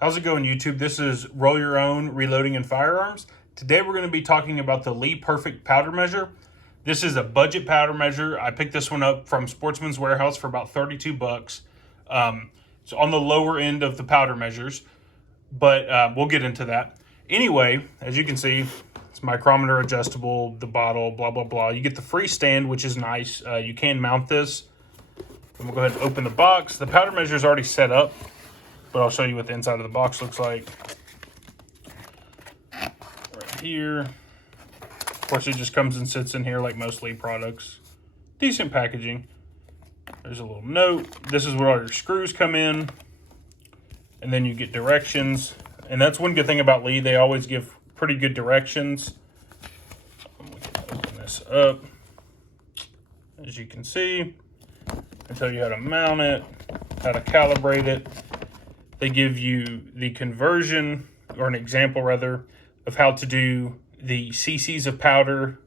How's it going, YouTube? This is Roll Your Own Reloading and Firearms. Today we're going to be talking about the Lee Perfect Powder Measure. This is a budget powder measure. I picked this one up from Sportsman's Warehouse for about 32 bucks. It's on the lower end of the powder measures, but we'll get into that. Anyway, as you can see, it's micrometer adjustable, the bottle, blah, blah, blah. You get the free stand, which is nice. You can mount this. And we'll go ahead and open the box. The powder measure is already set up, but I'll show you what the inside of the box looks like. Right here. Of course, it just comes and sits in here like most Lee products. Decent packaging. There's a little note. This is where all your screws come in. And then you get directions. And that's one good thing about Lee. They always give pretty good directions. We can open this up. As you can see, they tell you how to mount it, how to calibrate it. They give you the conversion, or an example rather, of how to do the cc's of powder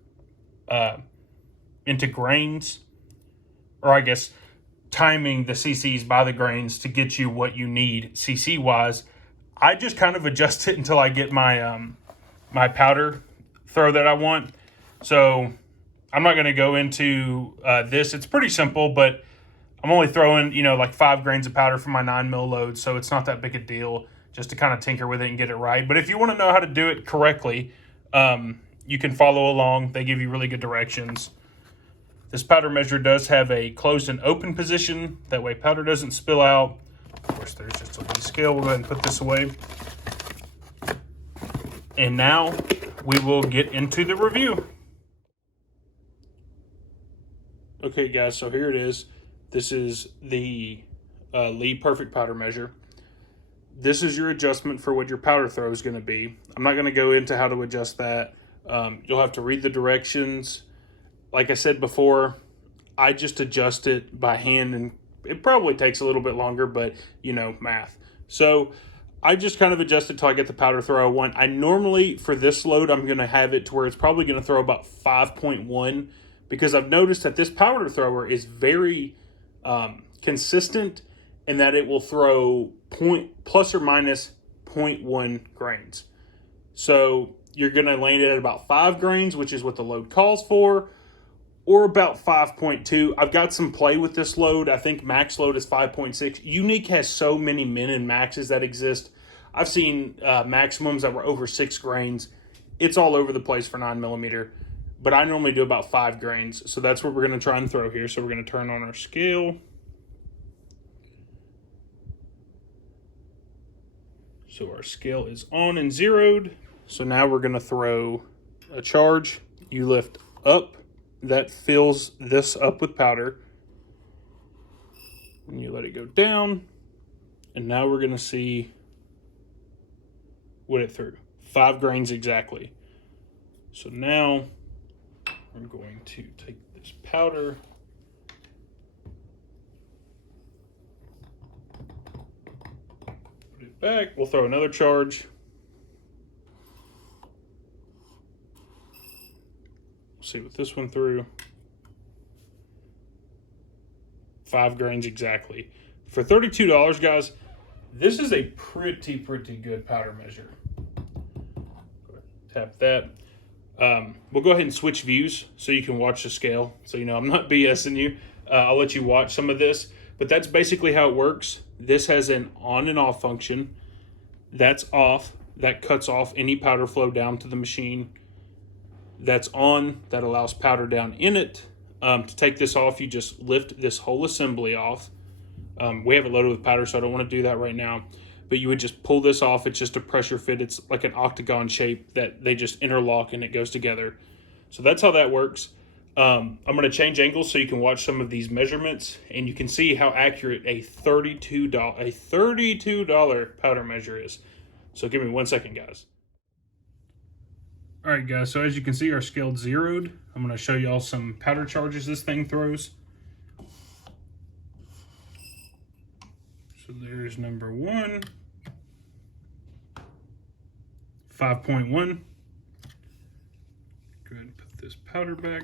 into grains, or I guess timing the cc's by the grains to get you what you need cc wise. I just kind of adjust it until I get my my powder throw that I want. So I'm not going to go into this. It's pretty simple, but I'm only throwing, like 5 grains of powder for my 9mm load, so it's not that big a deal, just to kind of tinker with it and get it right. But if you want to know how to do it correctly, you can follow along. They give you really good directions. This powder measure does have a closed and open position. That way powder doesn't spill out. Of course, there's just a little scale. We'll go ahead and put this away. And now we will get into the review. Okay, guys, so here it is. This is the Lee Perfect Powder Measure. This is your adjustment for what your powder throw is going to be. I'm not going to go into how to adjust that. You'll have to read the directions. Like I said before, I just adjust it by hand, and it probably takes a little bit longer, but, math. So I just kind of adjust it till I get the powder throw I want. I normally, for this load, I'm going to have it to where it's probably going to throw about 5.1, because I've noticed that this powder thrower is very consistent in that it will throw plus or minus 0.1 grains. So you're going to land it at about 5 grains, which is what the load calls for, or about 5.2. I've got some play with this load. I think max load is 5.6. Unique has so many min and maxes that exist. I've seen maximums that were over 6 grains. It's all over the place for 9mm. But I normally do about 5 grains. So that's what we're going to try and throw here. So we're going to turn on our scale. So our scale is on and zeroed. So now we're going to throw a charge. You lift up. That fills this up with powder. And you let it go down. And now we're going to see what it threw. 5 grains exactly. So now I'm going to take this powder, put it back. We'll throw another charge. We'll see what this one threw. 5 grains exactly. For $32, guys, this is a pretty good powder measure. Tap that. We'll go ahead and switch views so you can watch the scale. So I'm not BSing you. I'll let you watch some of this. But that's basically how it works. This has an on and off function. That's off. That cuts off any powder flow down to the machine. That's on. That allows powder down in it. To take this off, you just lift this whole assembly off. We have it loaded with powder, so I don't want to do that right now. But you would just pull this off. It's just a pressure fit. It's like an octagon shape that they just interlock and it goes together. So that's how that works. I'm going to change angles so you can watch some of these measurements and you can see how accurate a $32 powder measure is. So give me 1 second, guys. All right, guys. So as you can see, our scale zeroed. I'm going to show you all some powder charges this thing throws. So there's number 1. 5.1. Go ahead and put this powder back.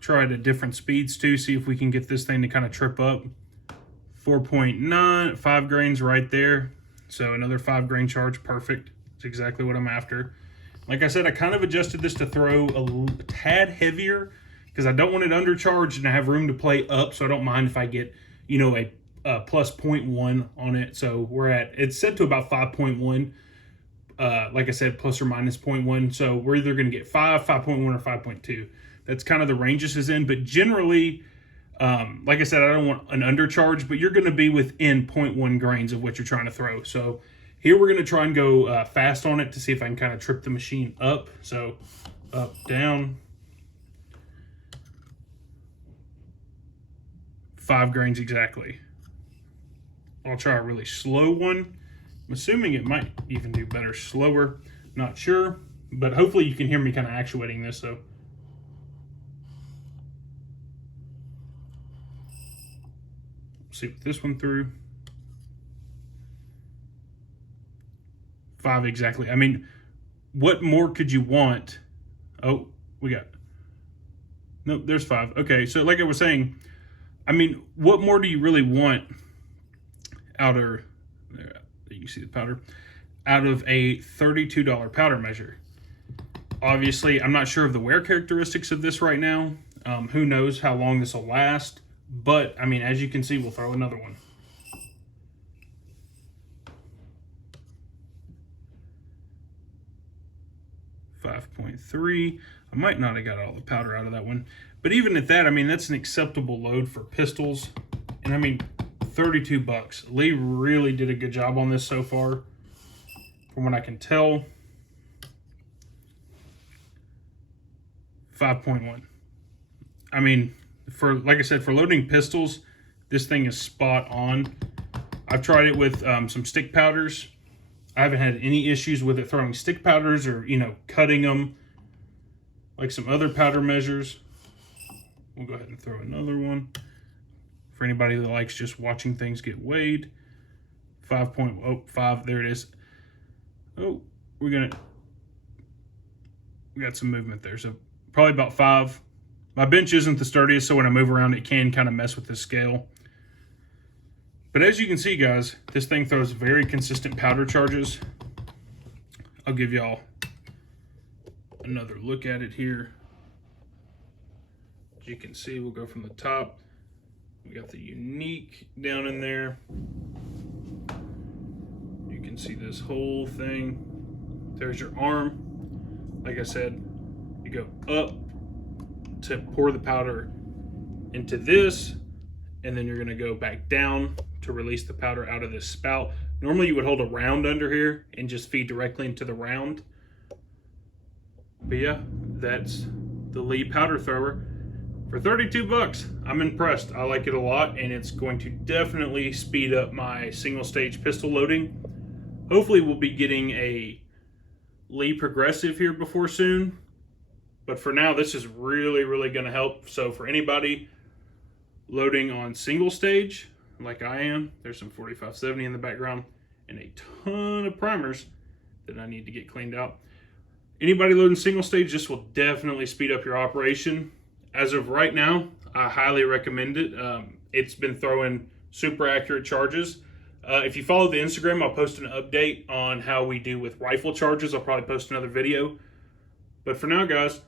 try it at different speeds too, see if we can get this thing to kind of trip up. 4.9, 5 grains right there. So another 5 grain charge, perfect. It's exactly what I'm after. Like I said, I kind of adjusted this to throw a tad heavier because I don't want it undercharged and I have room to play up, so I don't mind if I get, you know, a plus 0.1 on it. So it's set to about 5.1. Like I said, plus or minus 0.1. So we're either going to get 5, 5.1, or 5.2. That's kind of the range this is in. But generally, like I said, I don't want an undercharge, but you're going to be within 0.1 grains of what you're trying to throw. So here we're going to try and go fast on it to see if I can kind of trip the machine up. So up, down. 5 grains exactly. I'll try a really slow one. I'm assuming it might even do better slower. Not sure, but hopefully you can hear me kind of actuating this. So see what this one through. 5 exactly. I mean, what more could you want? Oh, we got, nope, there's 5. Okay, so like I was saying, I mean, what more do you really want out of, there you can see the powder, out of a $32 powder measure? Obviously, I'm not sure of the wear characteristics of this right now. Who knows how long this will last, but I mean, as you can see, we'll throw another one. .3. I might not have got all the powder out of that one, but even at that, I mean, that's an acceptable load for pistols. And I mean, 32 bucks. Lee really did a good job on this so far, from what I can tell. 5.1. I mean, like I said, for loading pistols, this thing is spot on. I've tried it with some stick powders. I haven't had any issues with it throwing stick powders or, you know, cutting them like some other powder measures. We'll go ahead and throw another one for anybody that likes just watching things get weighed. 5.05, there it is. Oh, we got some movement there, so probably about 5. My bench isn't the sturdiest, so when I move around, it can kind of mess with the scale. But as you can see, guys, this thing throws very consistent powder charges. I'll give y'all another look at it here. As you can see, we'll go from the top. We got the Unique down in there. You can see this whole thing. There's your arm. Like I said, you go up to pour the powder into this, and then you're gonna go back down to release the powder out of this spout. Normally you would hold a round under here and just feed directly into the round. But yeah, that's the Lee powder thrower for 32 bucks. I'm impressed. I like it a lot, and it's going to definitely speed up my single stage pistol loading. Hopefully we'll be getting a Lee Progressive here before soon. But for now, this is really, really gonna help. So for anybody loading on single stage, like I am, there's some 4570 in the background and a ton of primers that I need to get cleaned out. Anybody loading single stage, this will definitely speed up your operation. As of right now, I highly recommend it. It's been throwing super accurate charges. If you follow the Instagram, I'll post an update on how we do with rifle charges. I'll probably post another video. But for now, guys,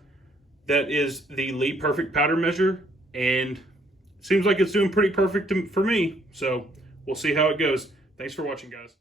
that is the Lee Perfect powder measure, and seems like it's doing pretty perfect for me, so we'll see how it goes. Thanks for watching, guys.